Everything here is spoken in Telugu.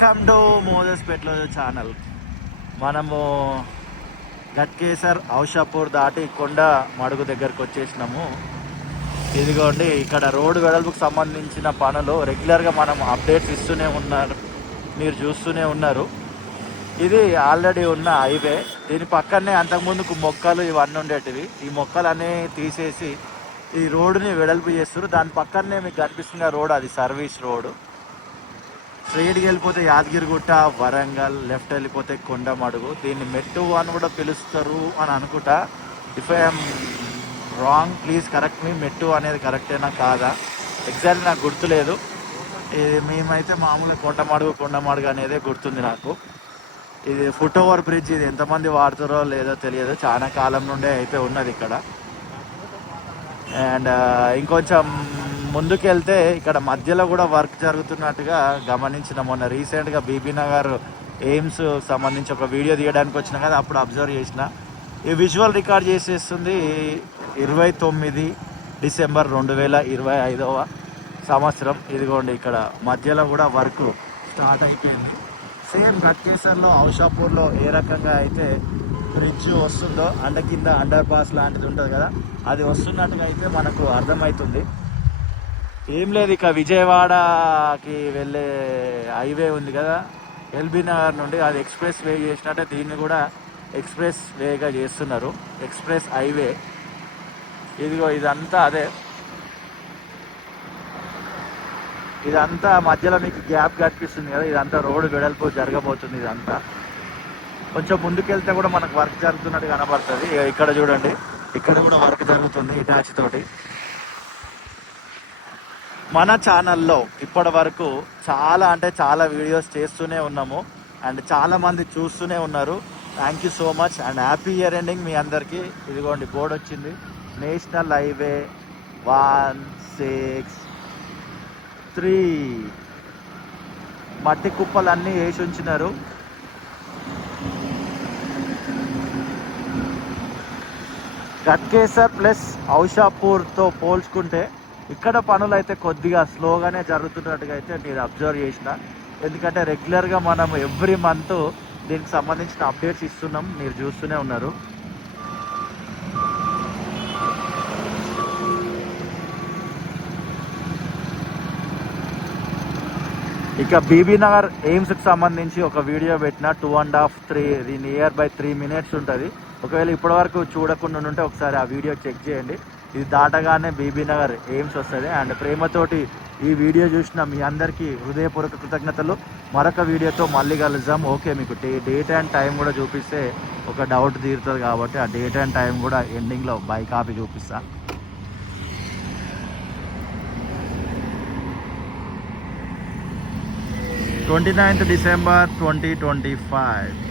Welcome to మోదస్పేట్లో channel. మనము గట్కేసర్ ఔషాపూర్ దాటి కొండ మడుగు దగ్గరకు వచ్చేసినాము. ఇదిగోండి, ఇక్కడ రోడ్డు వెడల్పుకు సంబంధించిన పనులు రెగ్యులర్గా మనం అప్డేట్స్ ఇస్తూనే ఉన్నారు, మీరు చూస్తూనే ఉన్నారు. ఇది ఆల్రెడీ ఉన్న హైవే. దీని పక్కనే అంతకుముందుకు మొక్కలు ఇవన్నీ ఉండేటివి. ఈ మొక్కలన్నీ తీసేసి ఈ రోడ్డుని వెడల్పు చేస్తారు. దాని పక్కనే మీకు కనిపిస్తున్న రోడ్ అది సర్వీస్ రోడ్. స్ట్రైట్కి వెళ్ళిపోతే యాదగిరిగుట్ట, వరంగల్, లెఫ్ట్ వెళ్ళిపోతే కొండమడుగు. దీన్ని మెట్టు అని కూడా పిలుస్తారు అని అనుకుంటా. If I'm wrong please correct me. మెట్టు అనేది కరెక్టేనా కాదా ఎగ్జాక్ట్లీ నాకు గుర్తులేదు. మేమైతే మామూలుగా కొండమడుగు అనేదే గుర్తుంది నాకు. ఇది ఫుట్ ఓవర్ బ్రిడ్జ్. ఇది ఎంతమంది వాడుతారో లేదో తెలియదు, చాలా కాలం నుండే అయితే ఉన్నది ఇక్కడ. అండ్ ఇంకొంచెం ముందుకెళ్తే ఇక్కడ మధ్యలో కూడా వర్క్ జరుగుతున్నట్టుగా గమనించిన. మొన్న రీసెంట్గా బీబీ నగర్ ఎయిమ్స్ సంబంధించి ఒక వీడియో తీయడానికి వచ్చినా కదా, అప్పుడు అబ్జర్వ్ చేసిన. ఈ విజువల్ రికార్డ్ చేసేస్తుంది 29 డిసెంబర్ 2025 సంవత్సరం. ఇదిగోండి, ఇక్కడ మధ్యలో కూడా వర్క్ స్టార్ట్ అయిపోయింది. సేమ్ గట్కేసర్లో ఔషాపూర్లో ఏ రకంగా అయితే బ్రిడ్జ్ వస్తుందో, కింద అండర్ పాస్ లాంటిది ఉంటుంది కదా, అది వస్తున్నట్టుగా అయితే మనకు అర్థమవుతుంది. ఏం లేదు, ఇక విజయవాడకి వెళ్ళే హైవే ఉంది కదా ఎల్బీ నగర్ నుండి, అది ఎక్స్ప్రెస్ వే చేసినట్టే దీన్ని కూడా ఎక్స్ప్రెస్ వేగా చేస్తున్నారు, ఎక్స్ప్రెస్ హైవే. ఇదిగో ఇదంతా అదే. ఇదంతా మధ్యలో మీకు గ్యాప్ కనిపిస్తుంది కదా, ఇదంతా రోడ్డు వెడల్పు జరగబోతుంది. ఇదంతా కొంచెం ముందుకెళ్తే కూడా మనకు వర్క్ జరుగుతున్నట్టు కనబడుతుంది. ఇక్కడ చూడండి, ఇక్కడ కూడా వర్క్ జరుగుతుంది ఇటాచి తోటి. మన ఛానల్లో ఇప్పటి వరకు చాలా వీడియోస్ చేస్తూనే ఉన్నాము అండ్ చాలా మంది చూస్తూనే ఉన్నారు. Thank you so much and happy year ending మీ అందరికీ. ఇదిగోండి, బోర్డు వచ్చింది, నేషనల్ హైవే 163. మట్టి కుప్పలన్నీ వేసి ఉంచినారు. గట్కేసర్ ప్లస్ ఔషాపూర్తో పోల్చుకుంటే ఇక్కడ పనులు అయితే కొద్దిగా స్లోగానే జరుగుతున్నట్టుగా అయితే నేను అబ్జర్వ్ చేసిన. ఎందుకంటే రెగ్యులర్గా మనం ఎవ్రీ మంత్ దీనికి సంబంధించిన అప్డేట్స్ ఇస్తున్నాం, మీరు చూస్తూనే ఉన్నారు. ఇక బీబీ నగర్ ఎయిమ్స్కి సంబంధించి ఒక వీడియో పెట్టిన 2.5, 3 నియర్ బై 3 minutes ఉంటుంది. ఒకవేళ ఇప్పటివరకు చూడకుండా ఉంటే ఒకసారి ఆ వీడియో చెక్ చేయండి. ఇది దాటగానే బీబీ నగర్ ఎయిమ్స్ వస్తుంది. అండ్ ప్రేమతోటి ఈ వీడియో చూసిన మీ అందరికీ హృదయపూర్వక కృతజ్ఞతలు. మరొక వీడియోతో మళ్ళీ కలుద్దాం. ఓకే, మీకు డేట్ అండ్ టైం కూడా చూపిస్తే ఒక డౌట్ తీరుతుంది కాబట్టి ఆ డేట్ అండ్ టైం కూడా ఎండింగ్లో బై కాపీ చూపిస్తా. 29th December 2025.